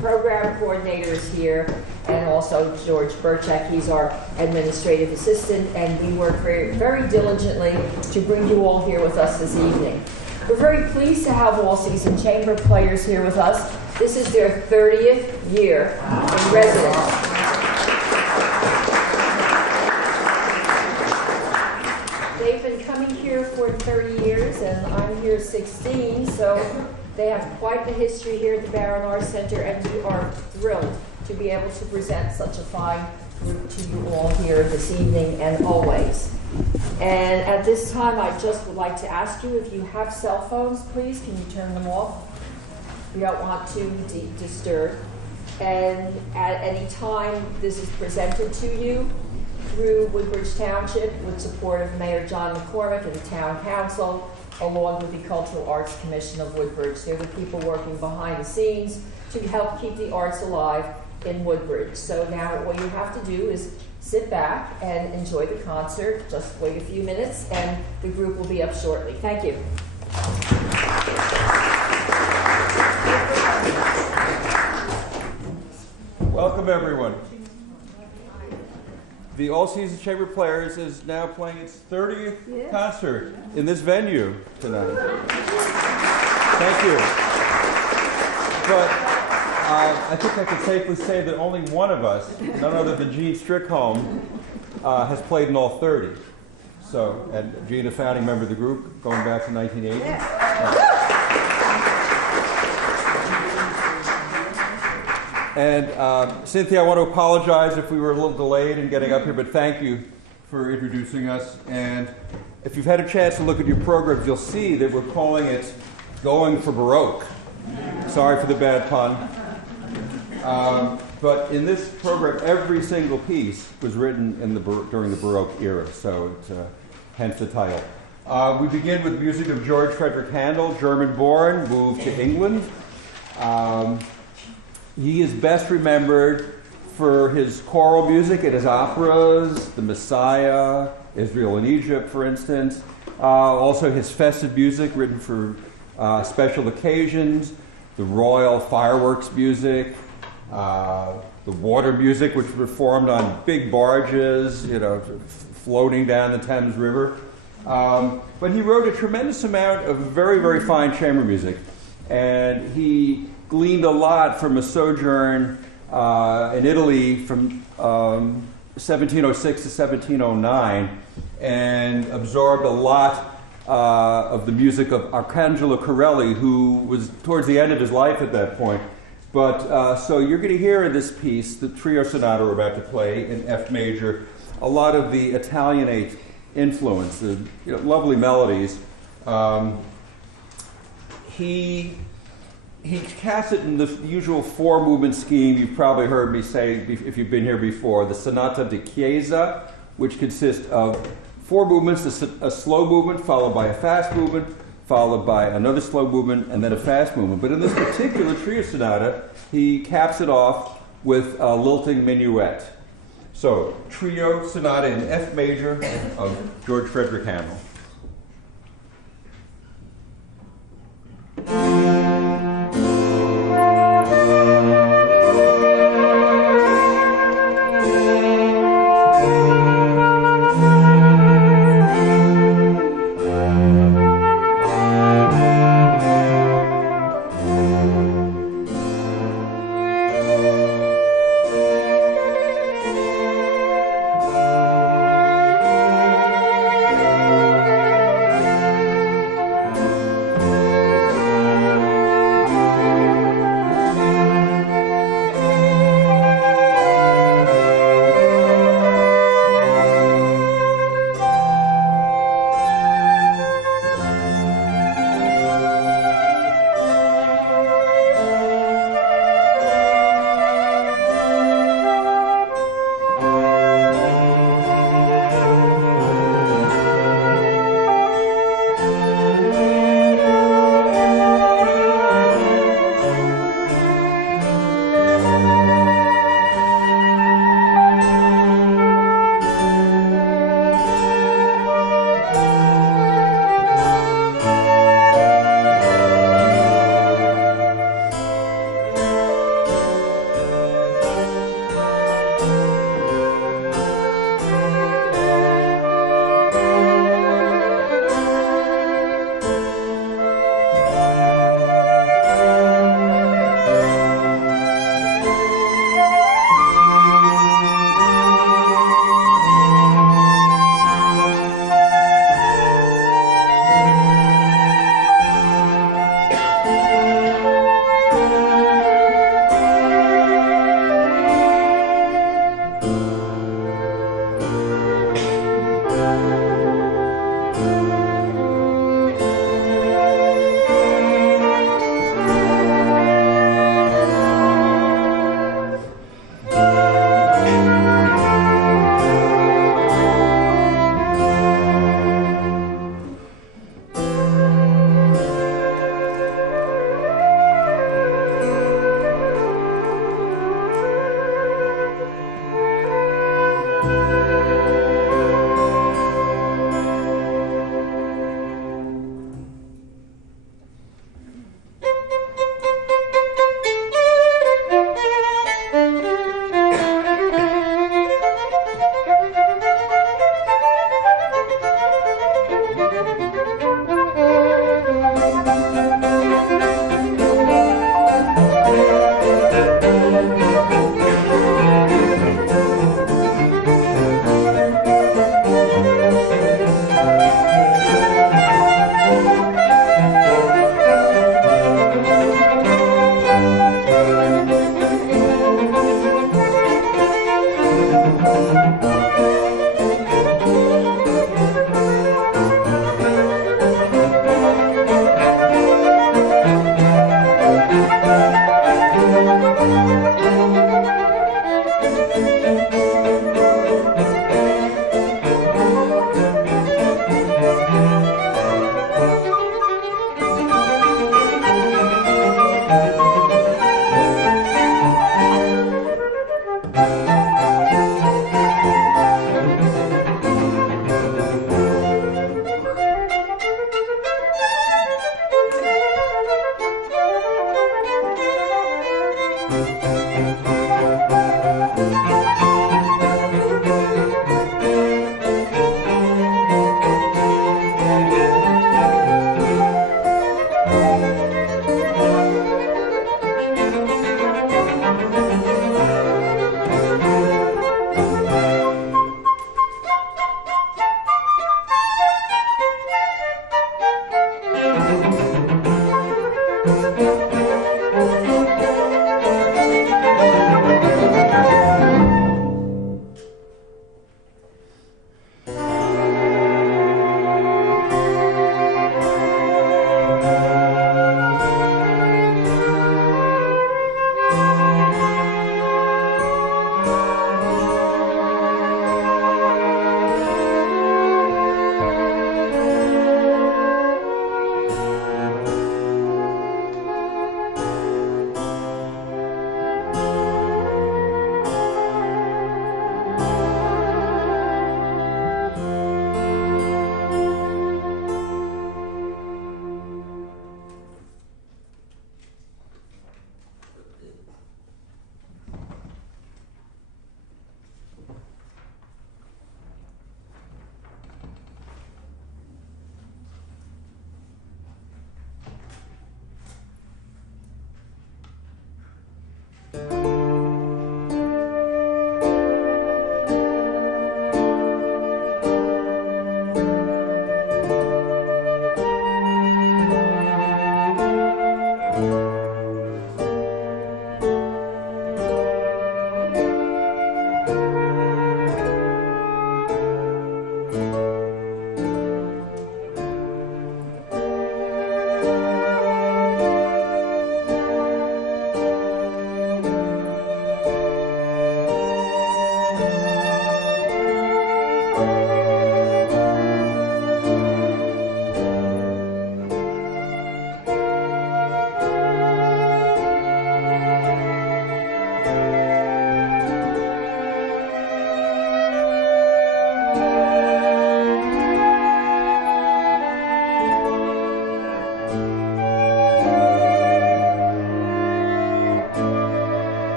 program coordinator is here, and also George Burchak. He's our administrative assistant, and we work very, very diligently to bring you all here with us this evening. We're very pleased to have All Season Chamber players here with us. This is their 30th year in residence. They've been coming here for 30 years, and I'm here 16, so they have quite the history here at the Barron Arts Center, and we are thrilled to be able to present such a fine group to you all here this evening and always. And at this time, I just would like to ask you, if you have cell phones, please, can you turn them off? We don't want to disturb. And at any time, this is presented to you through Woodbridge Township with support of Mayor John McCormick and the Town Council, along with the Cultural Arts Commission of Woodbridge. They're the people working behind the scenes to help keep the arts alive in Woodbridge. So now all you have to do is sit back and enjoy the concert. Just wait a few minutes and the group will be up shortly. Thank you. Welcome, everyone. The All Season Chamber Players is now playing its 30th concert in this venue tonight. Thank you. But I think I can safely say that only one of us, none other than Gene Strickholm, has played in all 30. So, and Gene, a founding member of the group, going back to 1980. And Cynthia, I want to apologize if we were a little delayed in getting up here, but thank you for introducing us. And if you've had a chance to look at your programs, you'll see that we're calling it Going for Baroque. Sorry for the bad pun. But in this program, every single piece was written in during the Baroque era, so hence the title. We begin with music of George Frederick Handel, German-born, moved to England. He is best remembered for his choral music and his operas, The Messiah, Israel in Egypt, for instance. Also his festive music written for special occasions, the royal fireworks music, the water music, which was performed on big barges, floating down the Thames River. But he wrote a tremendous amount of very, very fine chamber music. And he gleaned a lot from a sojourn in Italy from 1706 to 1709 and absorbed a lot of the music of Arcangelo Corelli, who was towards the end of his life at that point. But so you're going to hear in this piece, the trio sonata we're about to play in F major, a lot of the Italianate influence, the lovely melodies. He casts it in the usual four-movement scheme you've probably heard me say if you've been here before, the Sonata di Chiesa, which consists of four movements, a slow movement followed by a fast movement, followed by another slow movement, and then a fast movement. But in this particular trio sonata, he caps it off with a lilting minuet. So, trio sonata in F major of George Frederick Handel.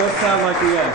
does sound like the end.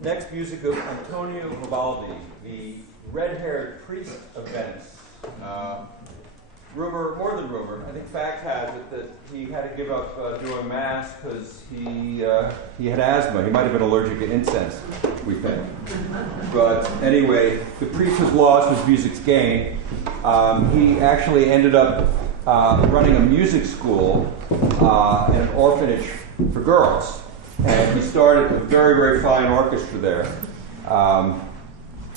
Next, music of Antonio Vivaldi, the red-haired priest of Venice. Rumor, more than rumor, I think fact has it that he had to give up doing mass because he had asthma. He might have been allergic to incense, we think. But anyway, the priest was lost, was music's gain. He actually ended up running a music school in an orphanage for girls. And he started a very, very fine orchestra there.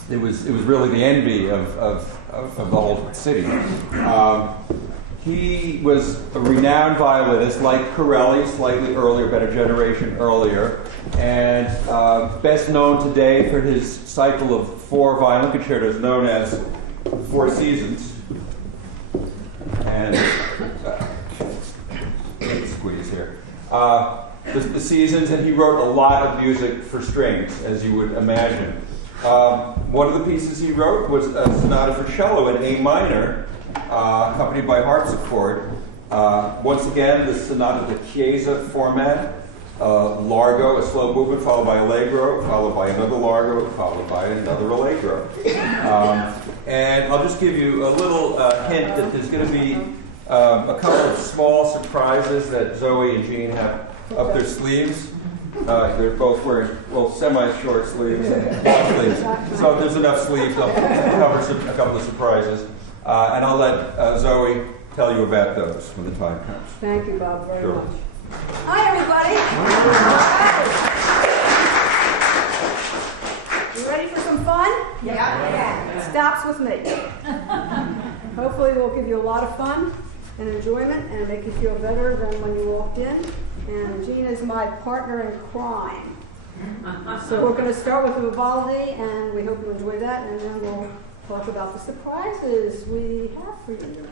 It was really the envy of the whole city. He was a renowned violinist, like Corelli, slightly earlier, better generation earlier, and best known today for his cycle of 4 violin concertos known as Four Seasons. And squeeze here. The seasons, and he wrote a lot of music for strings, as you would imagine. One of the pieces he wrote was a sonata for cello in A minor, accompanied by harpsichord. Once again, the sonata, the Chiesa format, largo, a slow movement, followed by allegro, followed by another largo, followed by another allegro. And I'll just give you a little hint that there's going to be a couple of small surprises that Zoe and Jean have up their sleeves. They're both wearing, well, semi-short sleeves and long sleeves. So if there's enough sleeves, I'll cover a couple of surprises. And I'll let Zoe tell you about those when the time comes. Thank you, Bob, very Sure. much. Hi, everybody. You ready for some fun? Yeah. It stops with me. Hopefully we'll give you a lot of fun and enjoyment and make you feel better than when you walked in. And Jean is my partner in crime. So we're going to start with Vivaldi, and we hope you enjoy that, and then we'll talk about the surprises we have for you.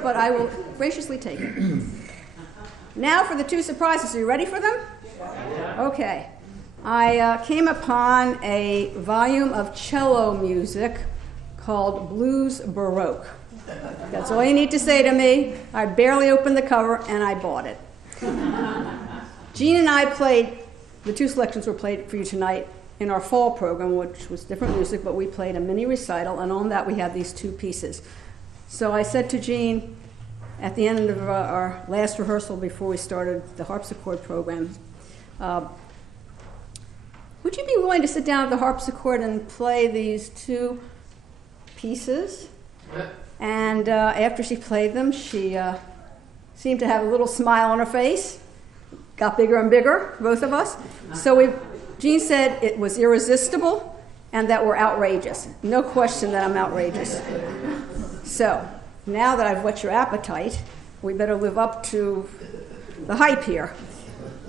But I will graciously take it. Now for the two surprises. Are you ready for them? Okay. I came upon a volume of cello music called Blues Baroque. That's all you need to say to me. I barely opened the cover and I bought it. Jean and I played, the two selections were played for you tonight in our fall program, which was different music, but we played a mini recital, and on that we had these two pieces. So I said to Jean at the end of our last rehearsal before we started the harpsichord program, would you be willing to sit down at the harpsichord and play these two pieces? And after she played them, she seemed to have a little smile on her face. Got bigger and bigger, both of us. So Jean said it was irresistible and that we're outrageous. No question that I'm outrageous. So now that I've whet your appetite, we better live up to the hype here.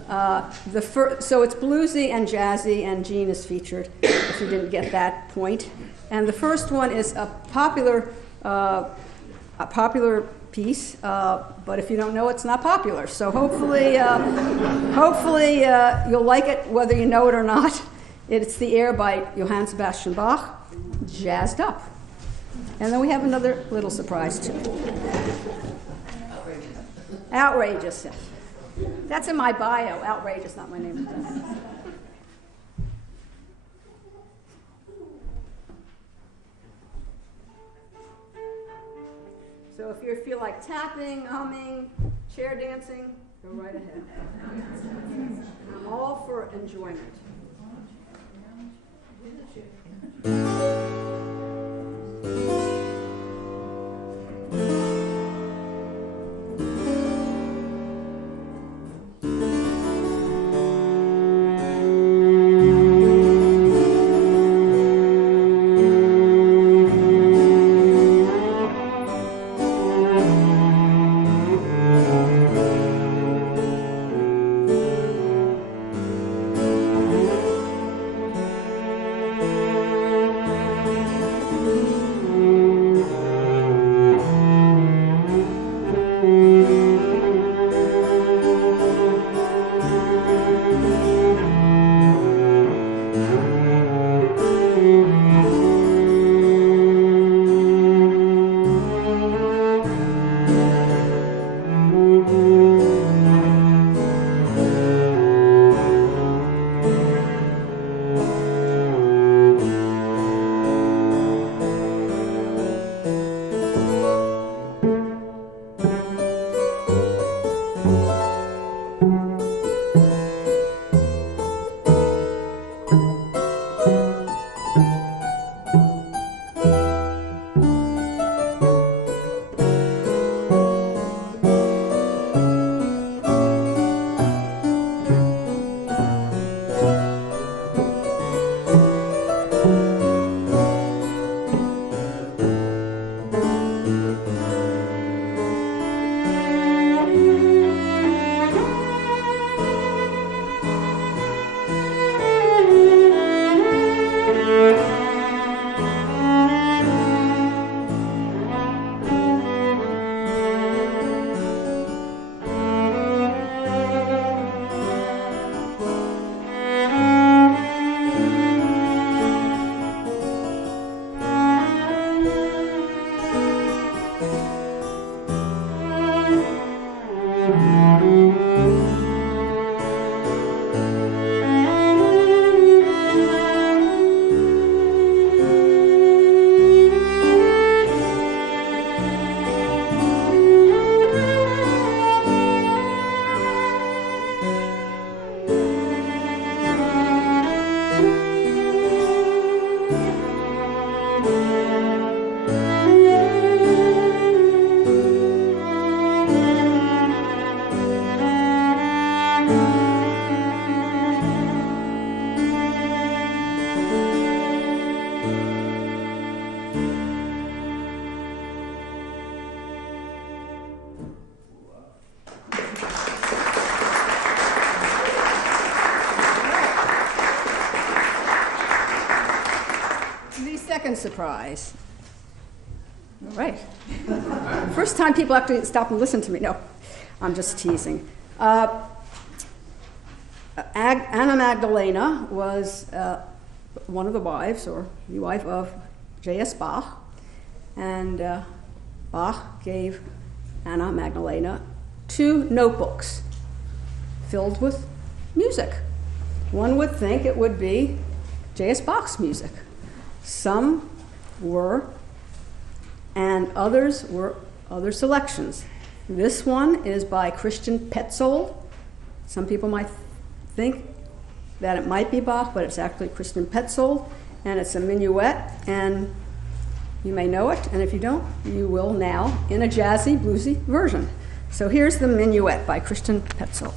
So it's bluesy and jazzy, and Jean is featured, if you didn't get that point. And the first one is a popular piece, but if you don't know, it's not popular. So hopefully you'll like it, whether you know it or not. It's the air by Johann Sebastian Bach, jazzed up. And then we have another little surprise too. Outrageous. That's in my bio. Outrageous, not my name. So if you feel like tapping, humming, chair dancing, go right ahead. I'm all for enjoyment. Second surprise. All right. First time people actually stop and listen to me. No, I'm just teasing. Anna Magdalena was one of the wives, or the wife of J.S. Bach, and Bach gave Anna Magdalena 2 notebooks filled with music. One would think it would be J.S. Bach's music. Some were, and others were other selections. This one is by Christian Petzold. Some people might think that it might be Bach, but it's actually Christian Petzold, and it's a minuet, and you may know it, and if you don't, you will now in a jazzy, bluesy version. So here's the minuet by Christian Petzold.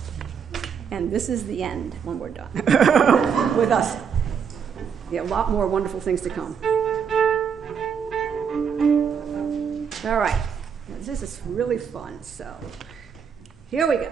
And this is the end when we're done with us. Yeah, a lot more wonderful things to come. All right, this is really fun, so here we go.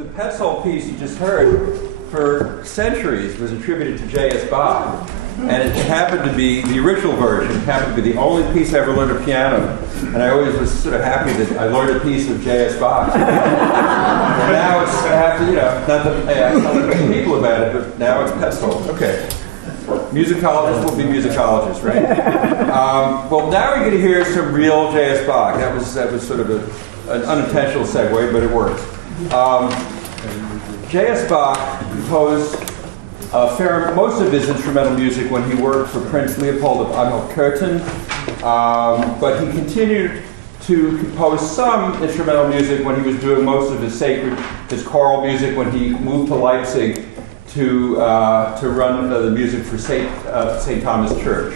the Petzold piece you just heard for centuries was attributed to J.S. Bach. And it happened to be, the original version happened to be the only piece I ever learned on piano. And I always was sort of happy that I learned a piece of J.S. Bach. And now it's, I have to, not that I tell people about it, but now it's Petzold. Okay. Musicologists will be musicologists, right? Well, now we're going to hear some real J.S. Bach. That was sort of an unintentional segue, but it worked. J.S. Bach composed most of his instrumental music when he worked for Prince Leopold of Anhalt-Köthen, but he continued to compose some instrumental music when he was doing most of his choral music when he moved to Leipzig to run the music for St. Thomas Church.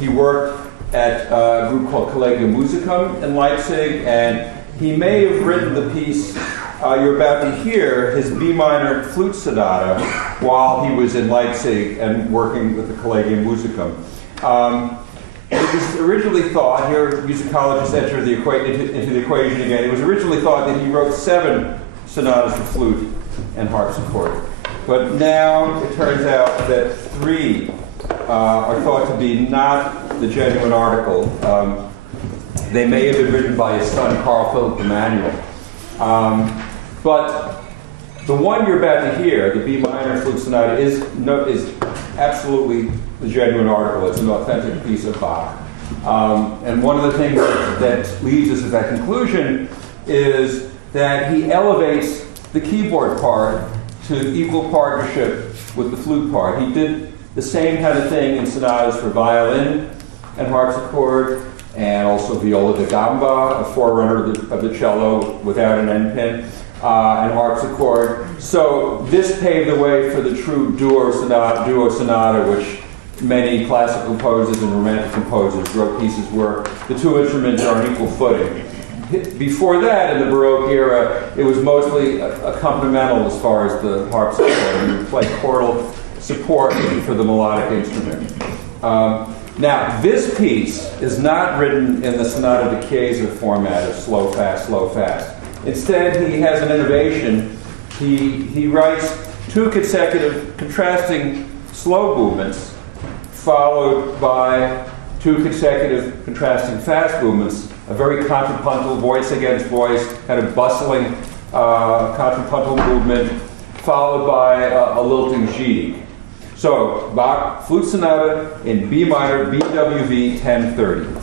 He worked at a group called Collegium Musicum in Leipzig, and he may have written the piece you're about to hear, his B minor flute sonata, while he was in Leipzig and working with the Collegium Musicum. It was originally thought, here musicologists enter into the equation again, it was originally thought that he wrote 7 sonatas for flute and harpsichord. But now it turns out that 3 are thought to be not the genuine article. They may have been written by his son, Carl Philipp Emanuel. But the one you're about to hear, the B minor flute sonata, is absolutely the genuine article. It's an authentic piece of Bach. And one of the things that leads us to that conclusion is that he elevates the keyboard part to equal partnership with the flute part. He did the same kind of thing in sonatas for violin and harpsichord, and also viola da gamba, a forerunner of the cello without an end pin, and harpsichord. So this paved the way for the true duo sonata, which many classical composers and romantic composers wrote pieces where the 2 instruments are on equal footing. Before that, in the Baroque era, it was mostly accompanimental as far as the harpsichord. You would play chordal support for the melodic instrument. Now, this piece is not written in the sonata da chiesa format of slow, fast, slow, fast. Instead, he has an innovation. He writes 2 consecutive contrasting slow movements, followed by 2 consecutive contrasting fast movements, a very contrapuntal, voice against voice, kind of bustling contrapuntal movement, followed by a lilting gigue. So, Bach Flute Sonata in B minor, BWV 1030.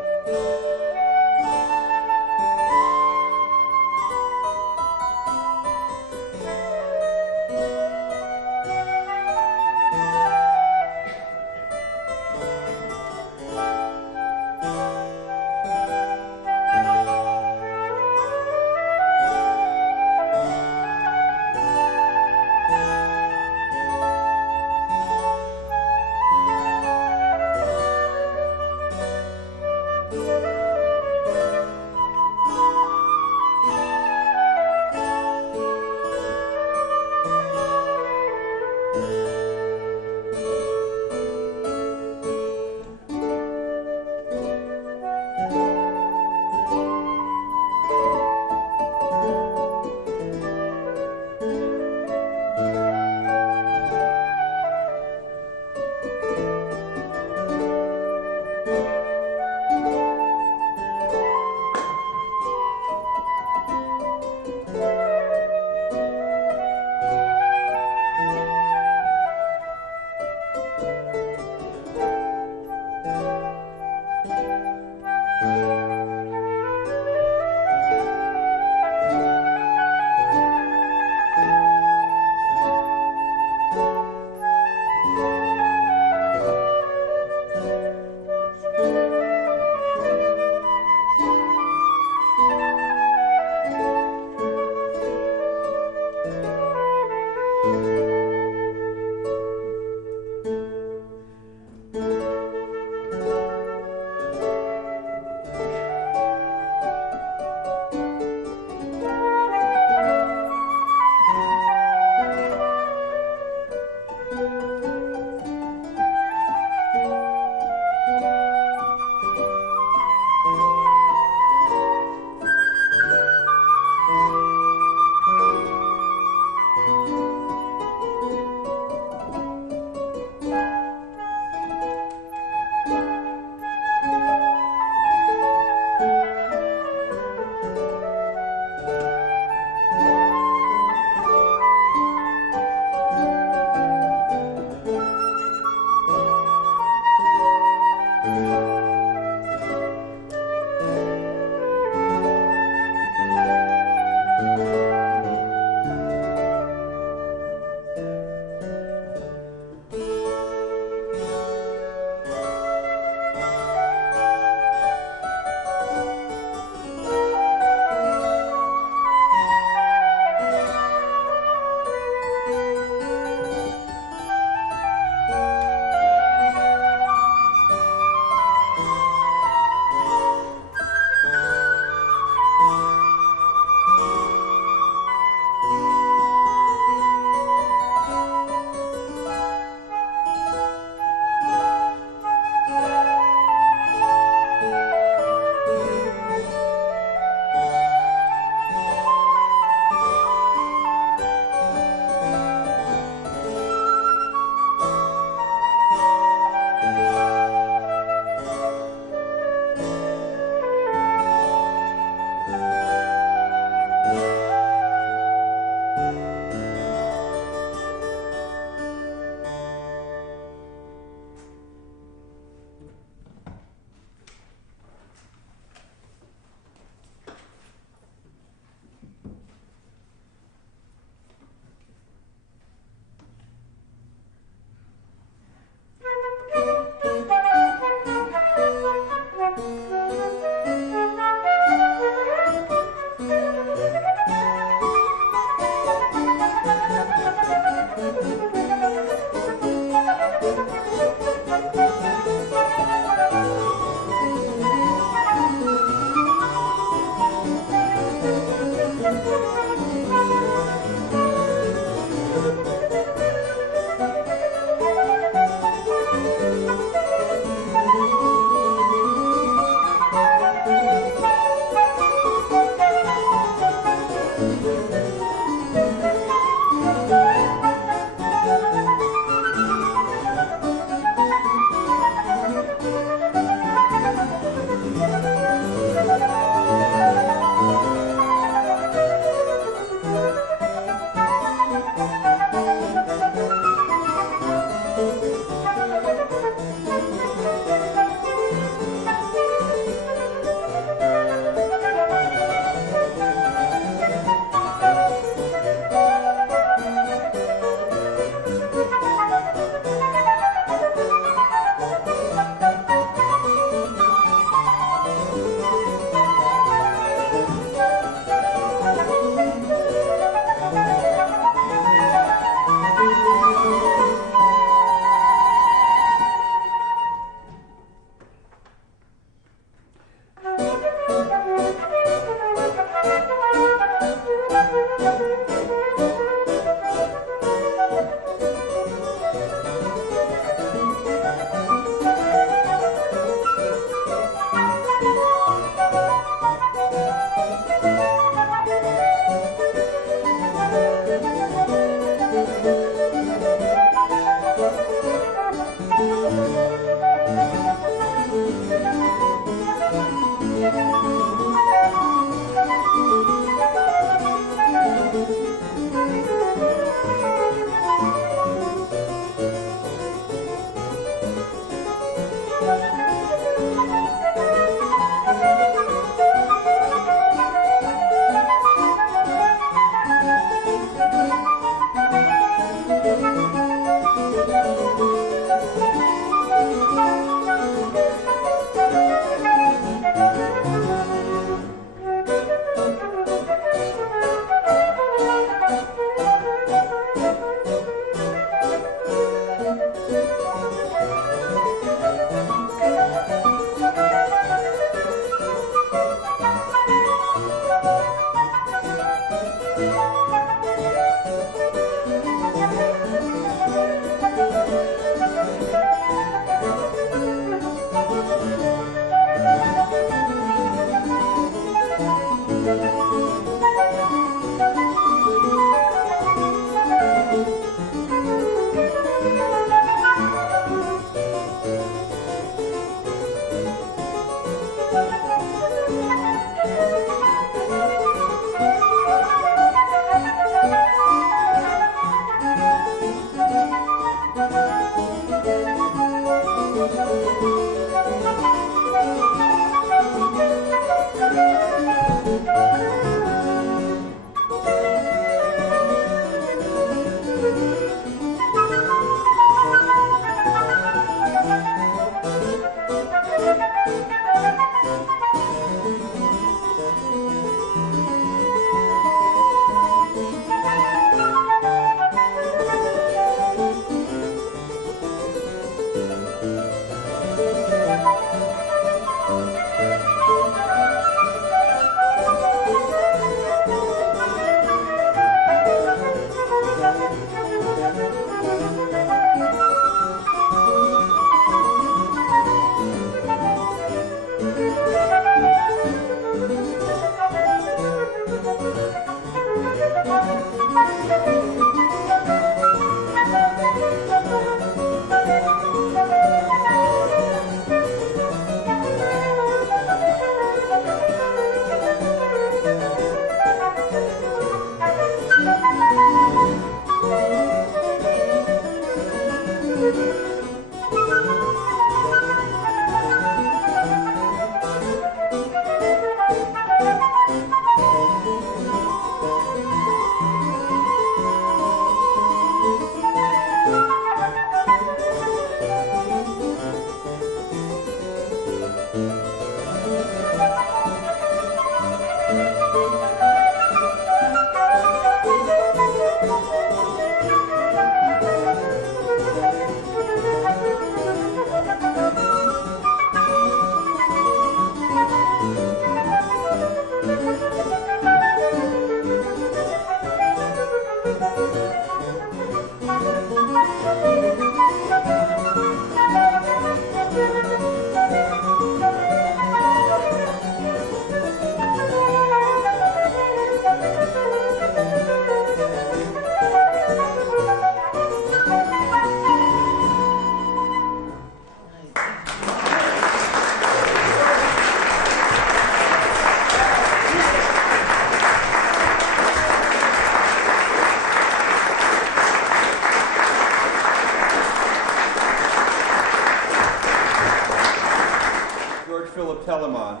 Telemann.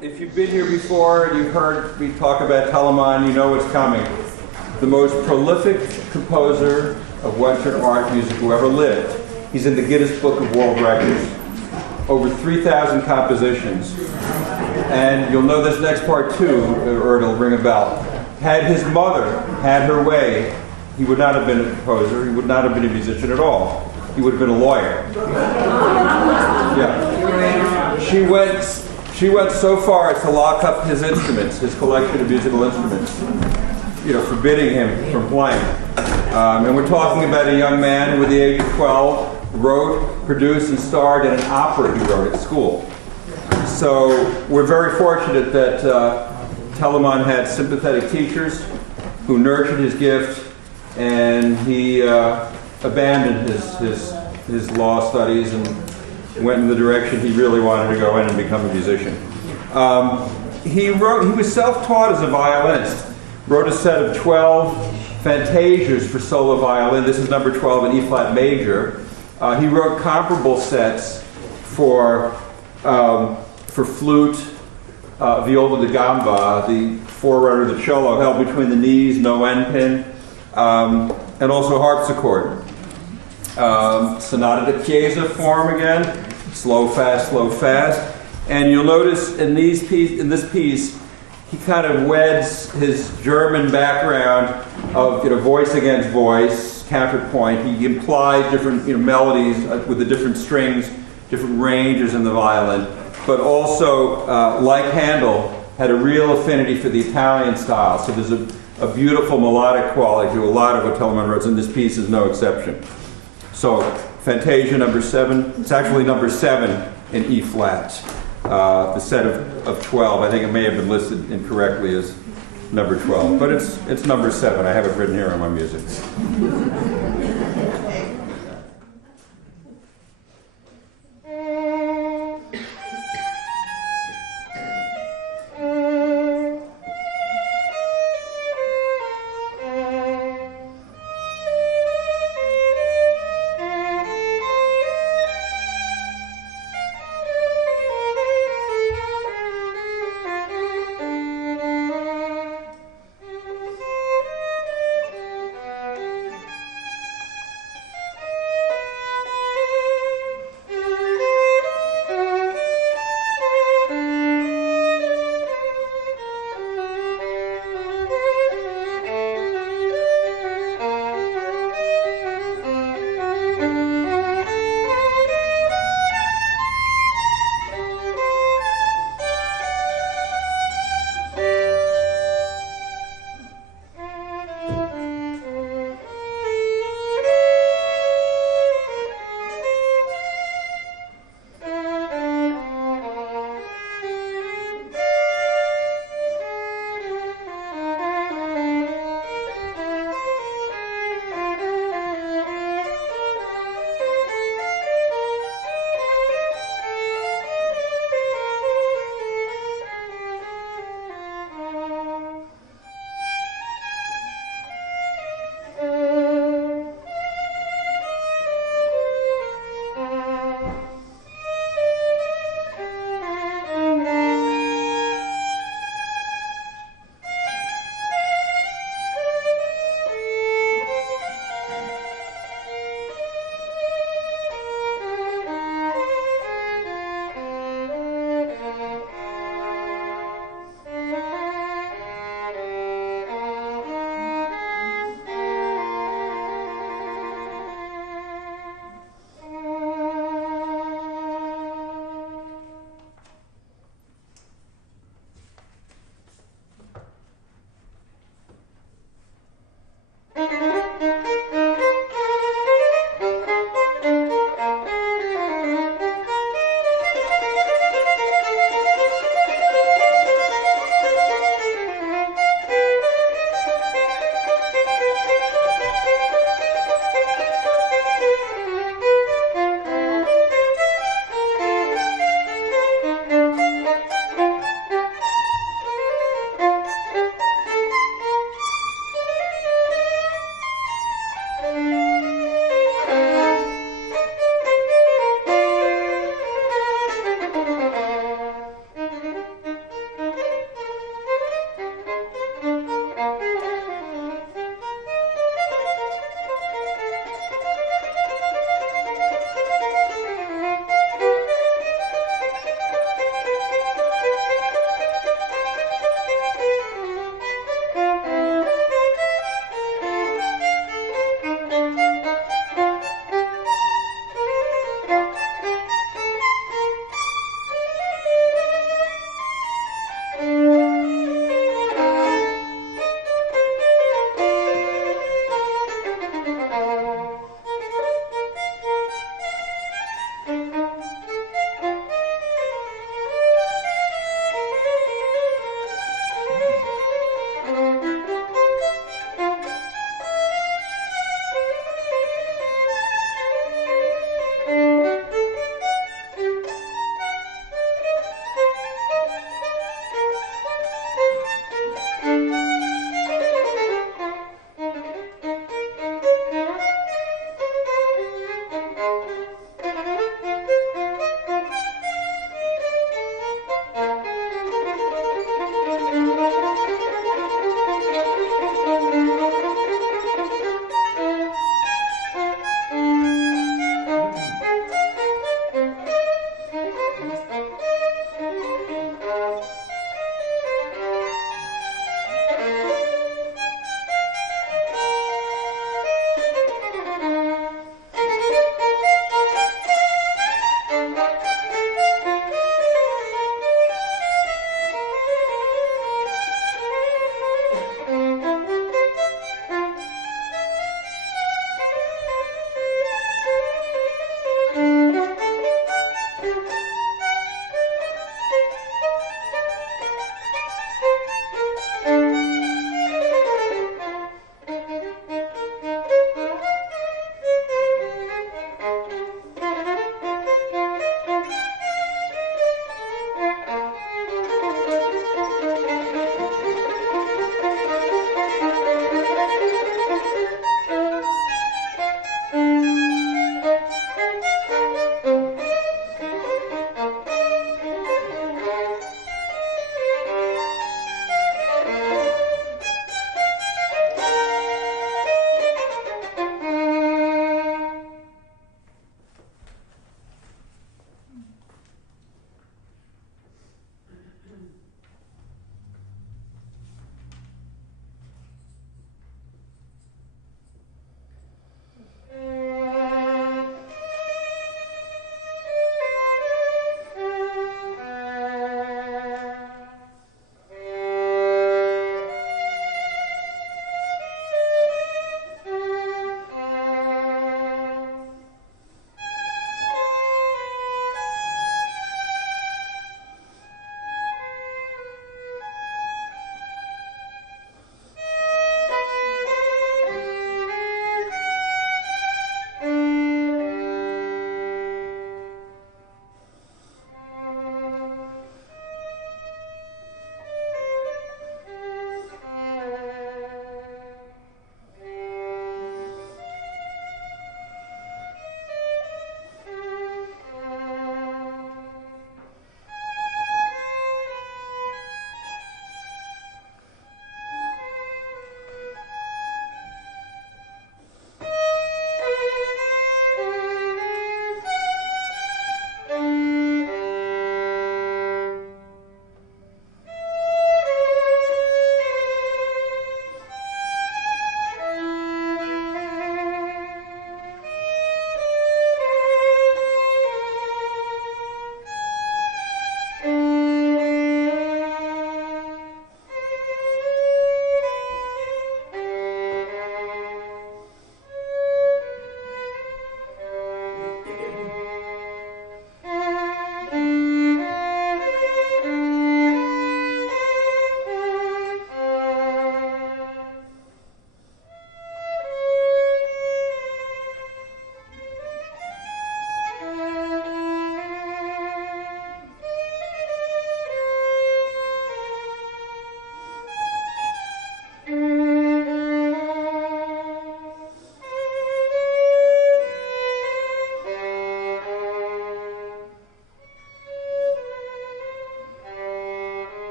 If you've been here before and you've heard me talk about Telemann, you know what's coming. The most prolific composer of Western art music who ever lived. He's in the Guinness Book of World Records. Over 3,000 compositions. And you'll know this next part too, or it'll ring a bell. Had his mother had her way, he would not have been a composer, he would not have been a musician at all. He would have been a lawyer. Yeah. She went so far as to lock up his instruments, his collection of musical instruments, forbidding him from playing. And we're talking about a young man who, at the age of 12, wrote, produced, and starred in an opera he wrote at school. So we're very fortunate that Telemann had sympathetic teachers who nurtured his gift, and he abandoned his law studies and went in the direction he really wanted to go in and become a musician. He was self-taught as a violinist, wrote a set of 12 fantasias for solo violin. This is number 12 in E-flat major. He wrote comparable sets for flute, viola da gamba, the forerunner of the cello, held between the knees, no end pin, and also harpsichord. Sonata da Chiesa form again, slow, fast. And you'll notice in this piece, he kind of weds his German background of voice against voice, counterpoint. He implied different melodies with the different strings, different ranges in the violin, but also, like Handel, had a real affinity for the Italian style. So there's a beautiful melodic quality to a lot of what Telemann wrote, and this piece is no exception. So Fantasia number 7, it's actually number 7 in E-flat. The set of 12, I think it may have been listed incorrectly as number 12, but it's number 7. I have it written here on my music.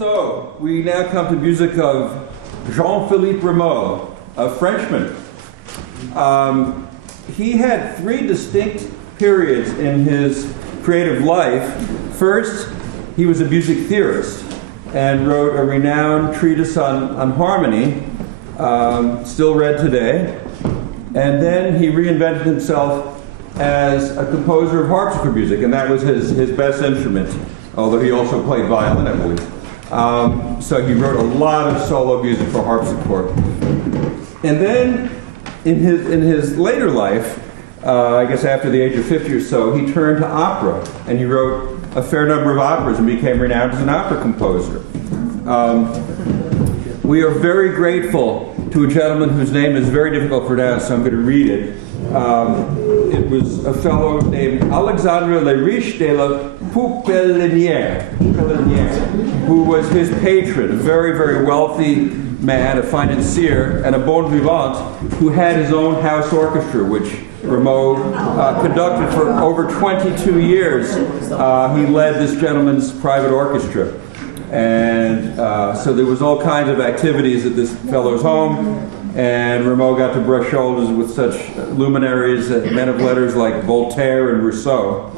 So, we now come to music of Jean-Philippe Rameau, a Frenchman. He had three distinct periods in his creative life. First, he was a music theorist and wrote a renowned treatise on harmony, still read today. And then he reinvented himself as a composer of harpsichord music, and that was his best instrument, although he also played violin, I believe. So he wrote a lot of solo music for harpsichord. And then in his later life, I guess after the age of 50 or so, he turned to opera, and he wrote a fair number of operas and became renowned as an opera composer. We are very grateful to a gentleman whose name is very difficult to pronounce, so I'm going to read it. It was a fellow named Alexandre Le Riche de la Poupelinière, who was his patron, a very, very wealthy man, a financier, and a bon vivant, who had his own house orchestra, which Rameau conducted for over 22 years. He led this gentleman's private orchestra. And so there was all kinds of activities at this fellow's home, and Rameau got to brush shoulders with such luminaries, men of letters like Voltaire and Rousseau.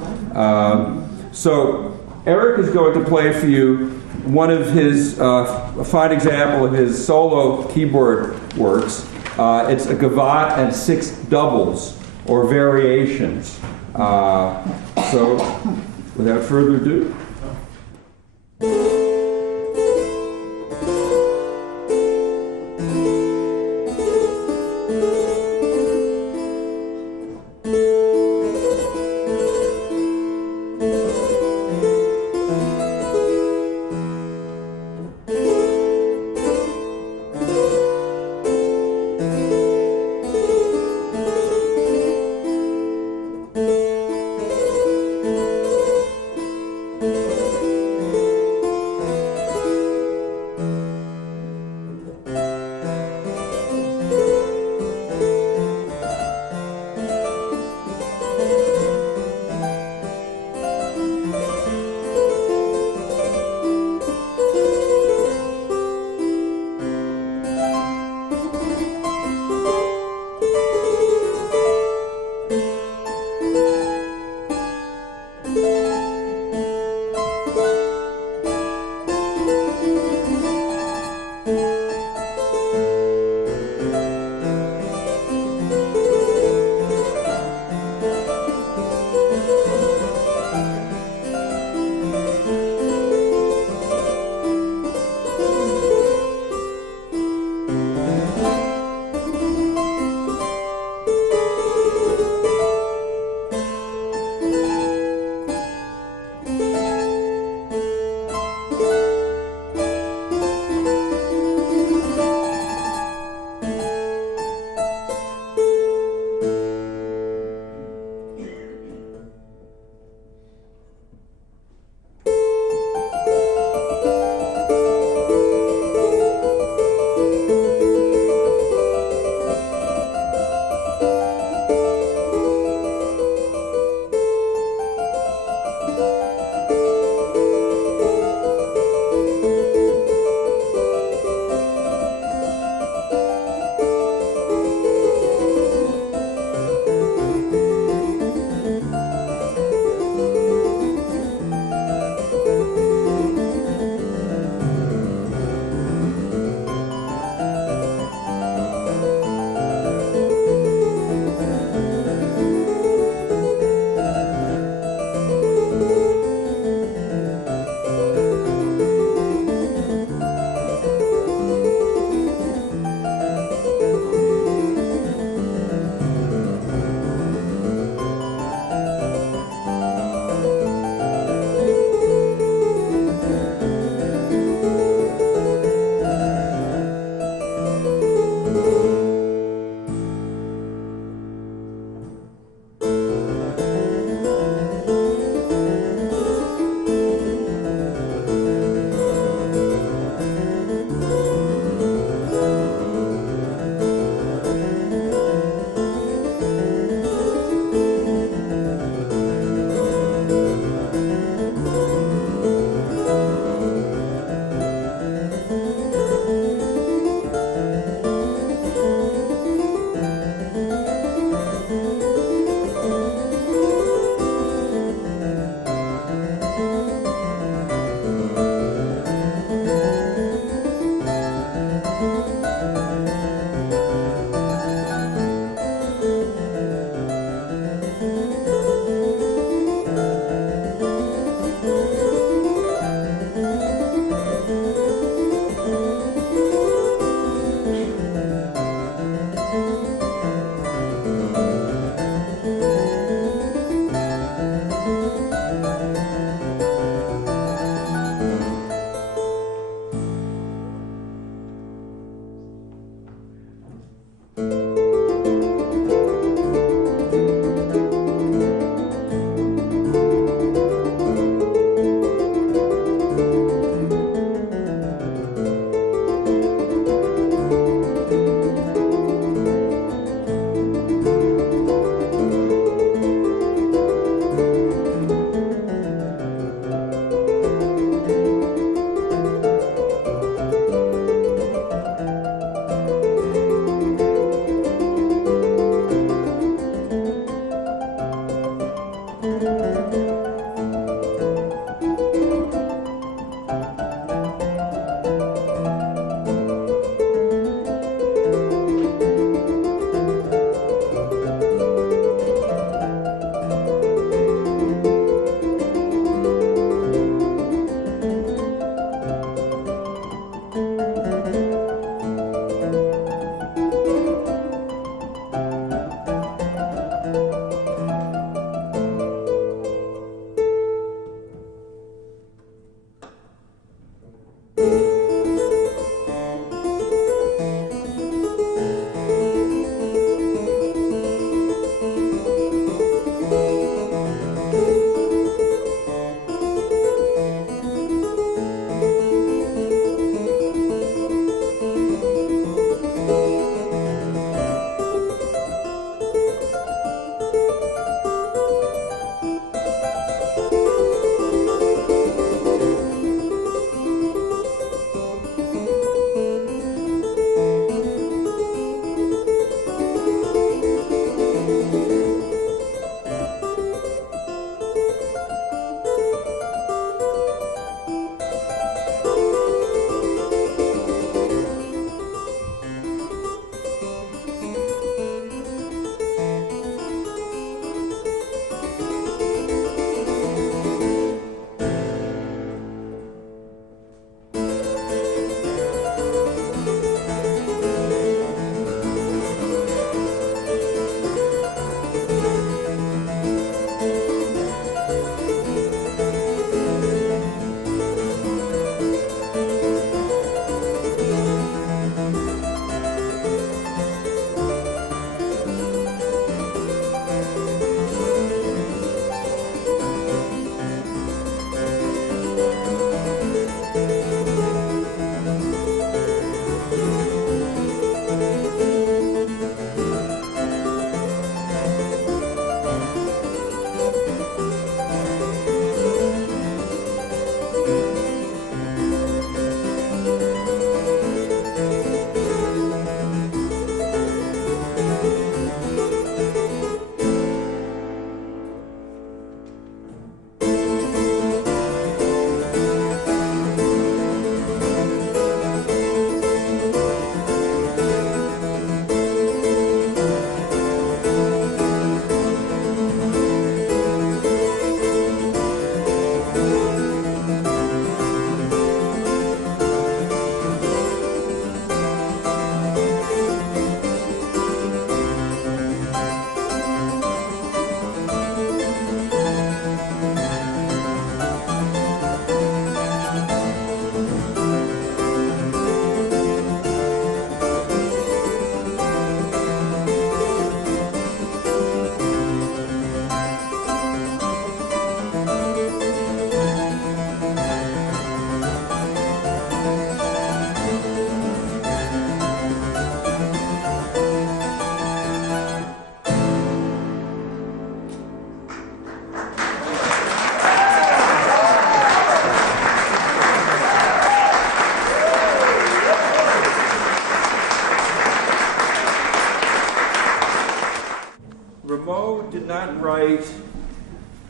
So Eric is going to play for you one of his, a fine example of his solo keyboard works. It's a gavotte and 6 doubles, or variations. So without further ado.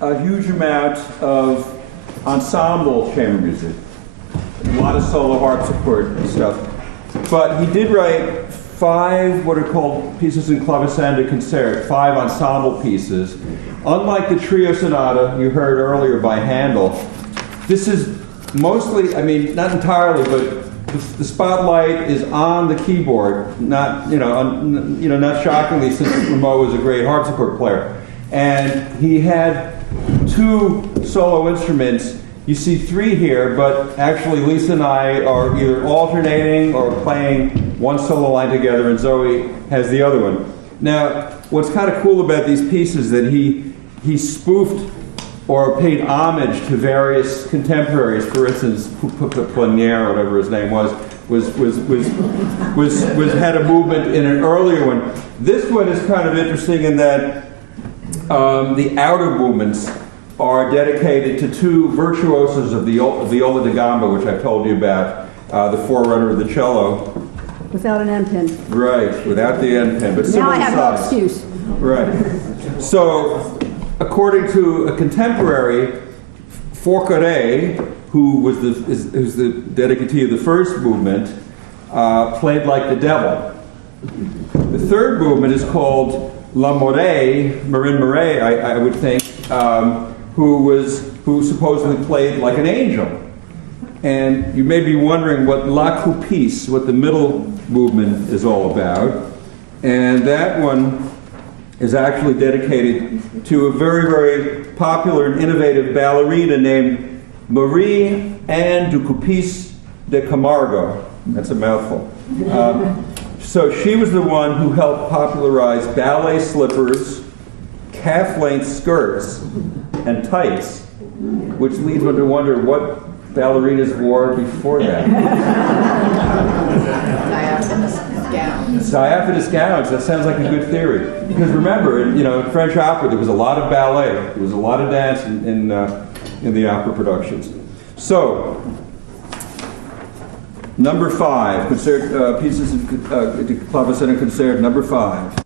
a huge amount of ensemble chamber music, a lot of solo harpsichord and stuff. But he did write 5 what are called pieces in clavecin de concert, 5 ensemble pieces. Unlike the trio sonata you heard earlier by Handel, this is mostly, I mean, not entirely, but the spotlight is on the keyboard. Not, not shockingly, since Rameau was a great harpsichord player. And he had 2 solo instruments. You see 3 here, but actually Lisa and I are either alternating or playing one solo line together, and Zoe has the other one. Now, what's kind of cool about these pieces that he spoofed or paid homage to various contemporaries. For instance, Planier, or whatever his name was had a movement in an earlier one. This one is kind of interesting in that the outer movements are dedicated to 2 virtuosos of the viola da gamba, which I've told you about, the forerunner of the cello. Without an end pin. Right, without the end pin, but now I have no size. excuse. Right. So, according to a contemporary, Forqueray, who's the dedicatee of the first movement, played like the devil. The third movement is called La Marin Moret, I would think, who supposedly played like an angel. And you may be wondering what La Coupisse, what the middle movement is all about. And that one is actually dedicated to a very, very popular and innovative ballerina named Marie Anne de Coupisse de Camargo. That's a mouthful. So she was the one who helped popularize ballet slippers, calf-length skirts, and tights, which leads one to wonder what ballerinas wore before that. Diaphanous gowns. That sounds like a good theory. Because remember, in French opera, there was a lot of ballet. There was a lot of dance in the opera productions. So, number 5, concert pieces of clavecin and concert. Number 5.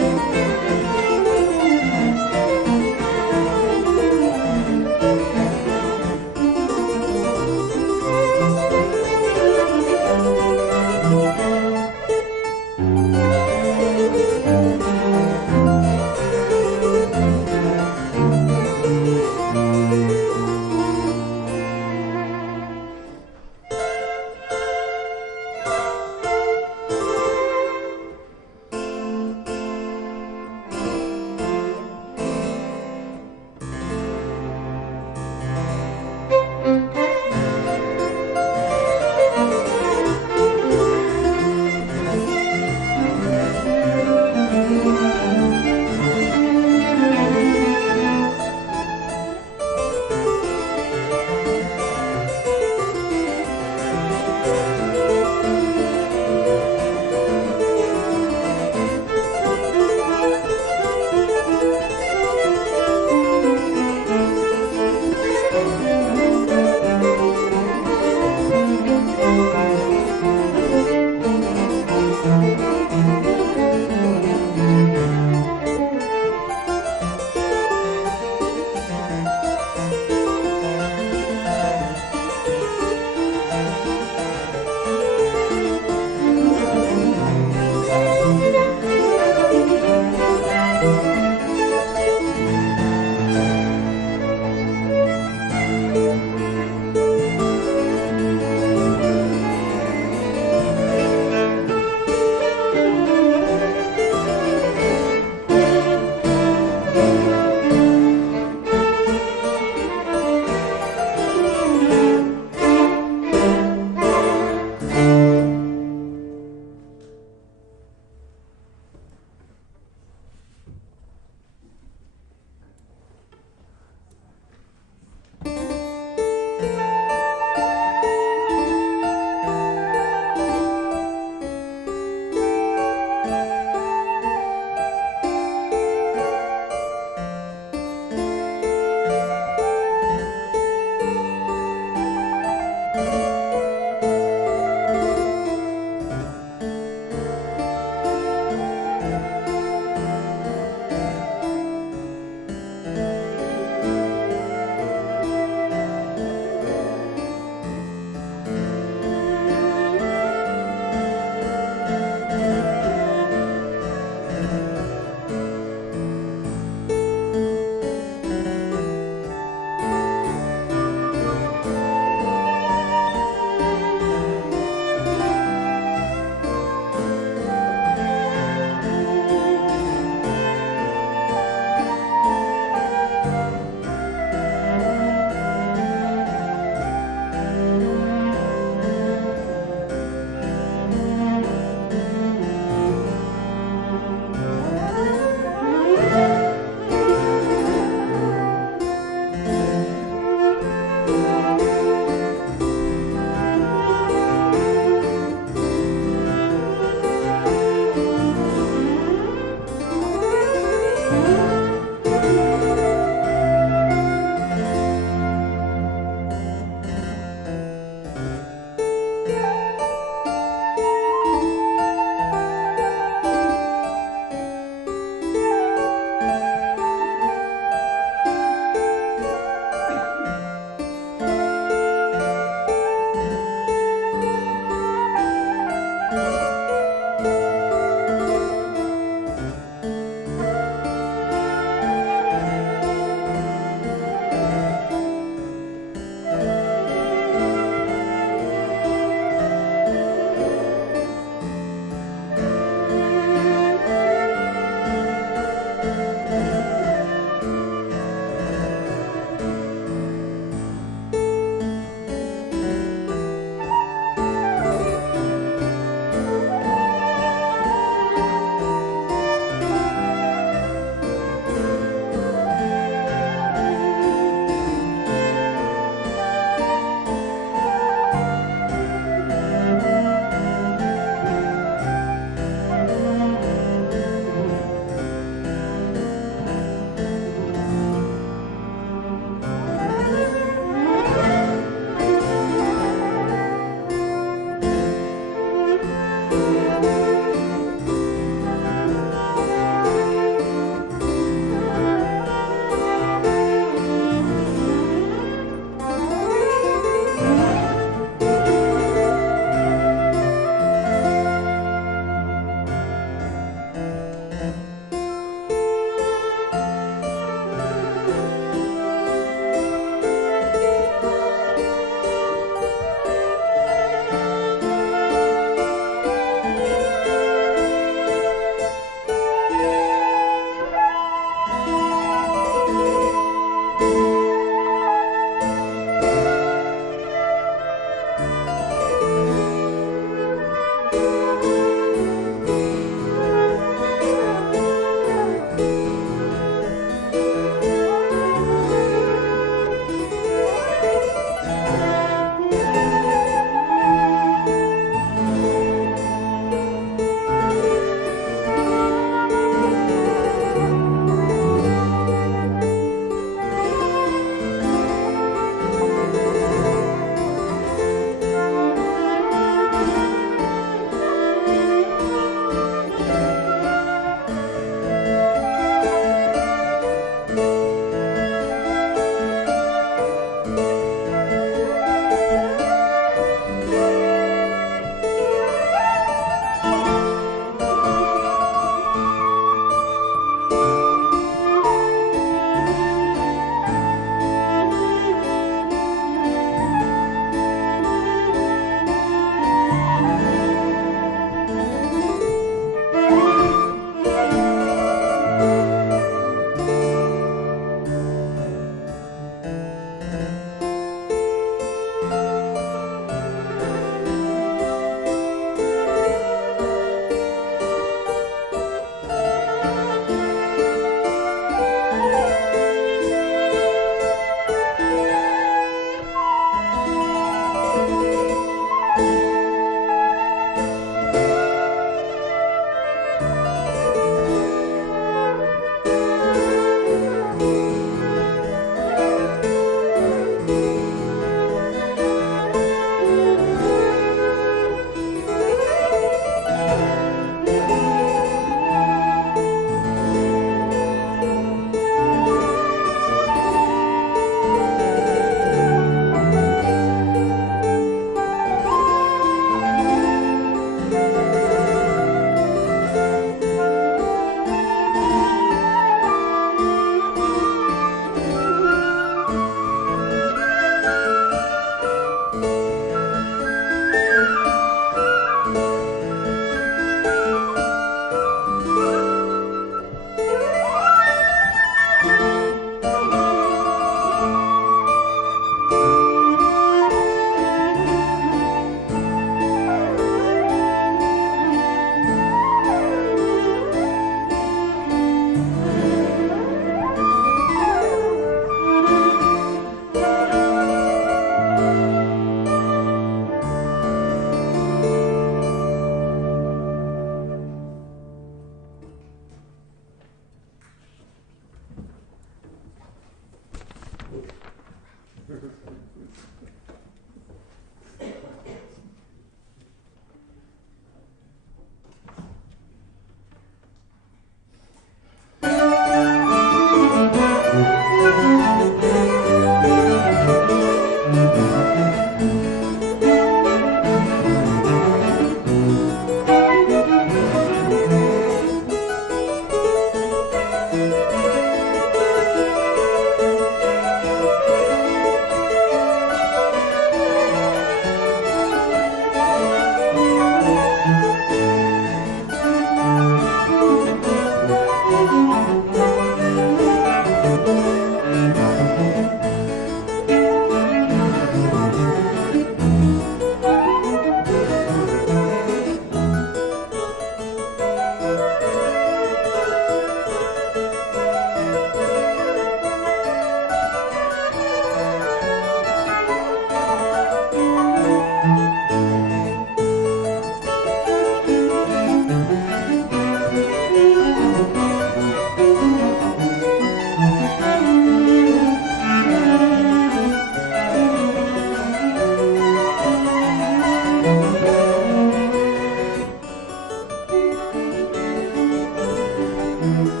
Thank you.